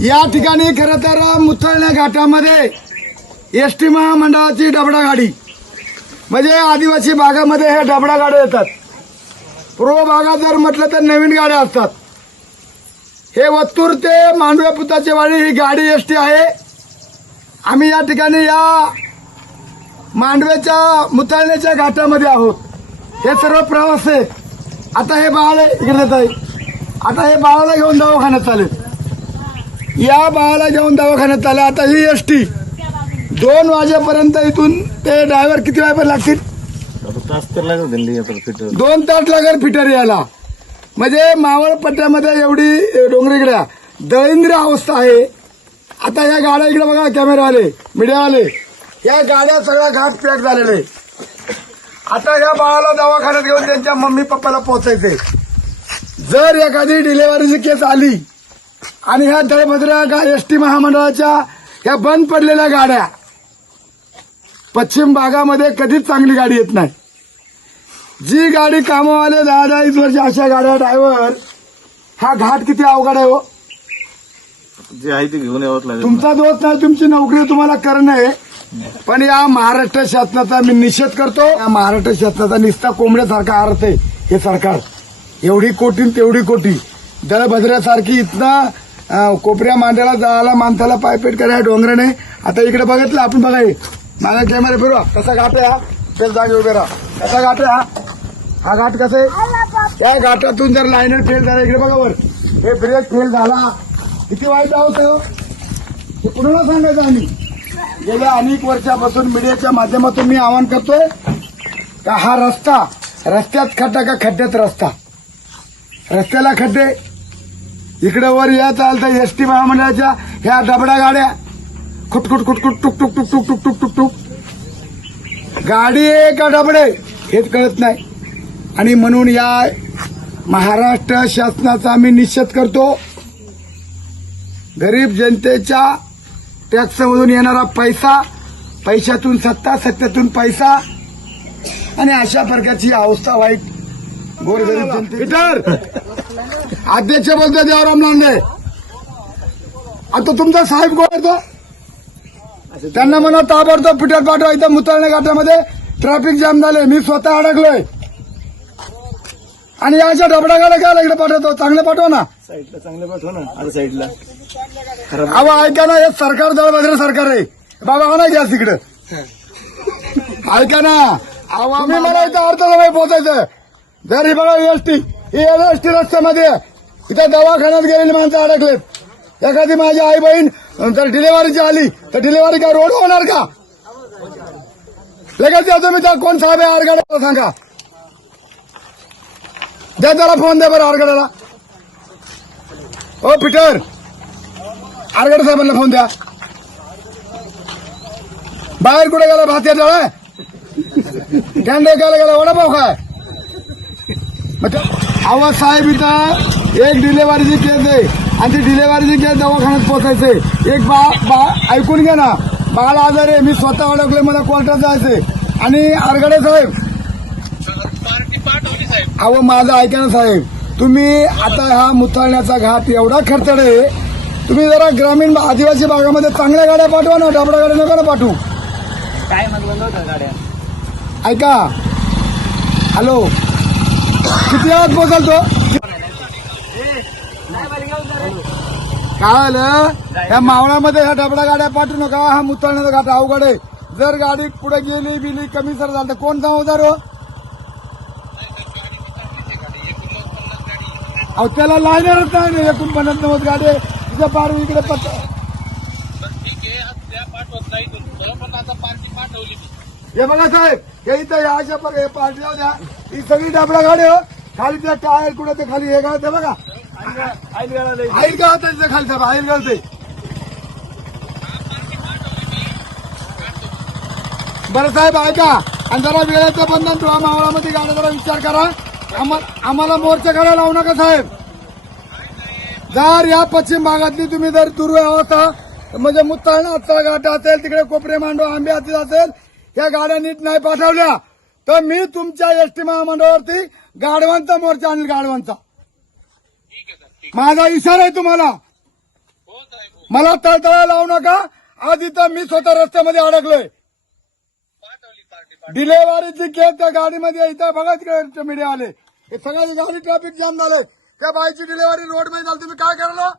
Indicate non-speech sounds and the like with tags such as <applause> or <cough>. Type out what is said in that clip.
या ठिकाणी खरं तर मुथळण्या घाटामध्ये एस टी महामंडळाची डबडा गाडी म्हणजे आदिवासी भागामध्ये हे डबडा गाड्या येतात. पूर्व भागात जर म्हटलं तर नवीन गाड्या असतात. हे वत्तूर ते मांडव्या पुताची वाडी ही गाडी एस टी आहे. आम्ही या ठिकाणी या मांडव्याच्या मुताळण्याच्या घाटामध्ये आहोत. हे सर्व प्रवास आहेत. आता हे बाळ इकडे येत आहे. आता हे बाळाला घेऊन दवाखान्यात चालेल या बाळाला घेऊन दवाखान्यात आलं आता ही एस टी दोन वाजेपर्यंत इथून ते ड्रायव्हर किती वाजेपर्यंत लागतील? दोन तास लागेल फिटर यायला. म्हणजे मावळ पट्ट्यामध्ये एवढी डोंगरीकड्या दळिंद्र अवस्था आहे. आता या गाड्या इकडे बघा कॅमेरावाले मीडियावाले या गाड्या सगळ्या घाट पॅक झालेले आता या बाळाला दवाखान्यात घेऊन त्यांच्या मम्मी पप्पाला पोहोचायचे जर एखादी डिलेव्हरीची केस आली आणि ह्या दळभद्र एस टी महामंडळाच्या ह्या बंद पडलेल्या गाड्या पश्चिम भागामध्ये कधीच चांगली गाडी येत नाही. जी गाडी कामावाले दहा दहा वीस वर्ष अशा गाड्या ड्रायव्हर हा घाट किती अवघड आहे हो? जे आहे ते घेऊन लागेल. तुमचा दोष नाही तुमची नोकरी तुम्हाला करणं आहे. पण या महाराष्ट्र शासनाचा मी निषेध करतो. या महाराष्ट्र शासनाचा निस्ता कोंबड्यासारखा अर्थ आहे हे सरकार. एवढी कोटी तेवढी कोटी. दळभद्रासारखी इथनं कोपऱ्या मांड्याला जायला माणसाला पायपेट करायला डोंगराने. आता इकडे बघितलं आपण बघा हे. माझा कॅमेरा फिरवा कसा घाट आहे हा. तेच जागे उभे राहा. कसा घाट आहे हा? हा घाट कसा आहे? त्या घाटातून जर लाईनर फेल झाला इकडे बघा वर. हे ब्रेक फेल झाला. किती वाईट आहोत हो. हे. कुणाला सांगायचं आम्ही? गेल्या अनेक वर्षापासून मीडियाच्या माध्यमातून मी आवाहन करतोय का हा रस्ता रस्त्यात खड्डा का खड्ड्यात रस्ता? रस्त्याला खड्डे इकडे वर या चालतं एस टी महामंडळाच्या. ह्या डबडा गाड्या. खुटखुट खुटखुट टुक टुक टुक टुक टुक टुक टुक टुक. गाडी आहे का डबडे हेच कळत नाही. आणि म्हणून या महाराष्ट्र शासनाचा आम्ही निषेध करतो. गरीब जनतेच्या टॅक्समधून येणारा पैसा पैशातून सत्ता सत्तेतून पैसा. आणि अशा प्रकारची अवस्था वाईट इतर <laughs> अध्यक्ष बोलतो देवराम लांडे. आता तुमचा साहेब कोण आहे तो? त्यांना म्हणा ताबडतोब पिठात पाठवा इथं मुतळणे घाटामध्ये ट्रॅफिक जाम झाले. मी स्वतः अडकलोय. आणि या अशा डबडा गाड्या काय इकडे पाठवतो चांगले पाठवा ना. साईडला चांगलं पाठव ना. आता साईडला. अहो ऐका ना हे सरकार दळभद्र सरकार आहे. बाबा आणा गॅस इकडे. ऐका ना. अहो मी मला इथं अर्थसभा पोहोचायचं. जर ही बघा एसटी ही एसटी रस्त्यामध्ये इथं दवाखान्यात गेलेली माणसं अडकलेत. एखादी माझी आई बहीण जर डिलेव्हरीची आली तर डिलेव्हरी काय रोड होणार का? लगेच द्या तुम्ही त्या कोण साहेब आहे आरगाड्याला सांगा. द्या त्याला फोन द्या बरं आरगाड्याला. ओ पीटर. आरगड साहेबांना फोन द्या. बाहेर कुठे गेला? भात जवळ कॅन्डे गेला गेला वडापाव काय अहो साहेब इथं एक डिलेव्हरीची केस आहे. आणि ती डिलेव्हरीची केस दवाखान्यात पोचायचे एक बा बा ऐकून घ्या ना. बाळ आजार आहे. मी स्वतः ओळखले मला कोर्टात जायचंय. आणि आरगडे साहेब. अहो माझं ऐका ना साहेब. तुम्ही आता हा मुथाळण्याचा घाट एवढा खर्चड आहे. तुम्ही जरा ग्रामीण आदिवासी भागामध्ये चांगल्या गाड्या पाठवा ना. डाबडा गाड्या नका ना पाठवू. काय म्हणलं नव्हतं गाड्या? ऐका. हॅलो. किती आवाज पोचाल तो? काय आलं या मावळामध्ये ह्या डबडा गाड्या पाठवू नका हा मुतळण्याचा घाट अवघड आहे. जर गाडी पुढे गेली बिली कमी सर झालं तर कोण जबाबदार हो? अहो त्याला लायनरच नाही ना एकूण पन्नास नव्वद गाडी आहे. तिच्या पार इकडे पट हे बघा साहेब हे इथं या अशा हे पार्टी द्या. ही सगळी डबडा गाडी हो. खाली त्या टायर कुठं ते खाली? हे गाडी बघा. आईल गाडा आहे खाली साहेब आईल गाव ते बरं साहेब ऐका. आणि जरा वेळेचं बंधन तुम्हा मावळामध्ये गाड्या जरा विचार करा. आम्हा- आम्हाला मोर्चा करायला लावू नका साहेब. जर या पश्चिम भागातली तुम्ही जर दुर्व्यवस्था म्हणजे मुत्ताळ आजचा घाट असेल तिकडे कोपरे मांडो आंबे असेल या गाड्या नीट नाही पाठवल्या. तर मी तुमच्या एसटी महामंडळावरती गाडवांचा मोर्चा आणेल गाडवांचा माझा इशारा आहे तुम्हाला. मला तळतळा लावू नका. आज इथं मी स्वतः रस्त्यामध्ये अडकलोय. डिलेवरीची केस त्या गाडीमध्ये इथं बघा तिकडे मीडिया आले. हे सगळ्याची गाडी ट्रॅफिक जाम झाले. त्या बाईची डिलेवरी रोडमध्ये झाली. तुम्ही काय करलो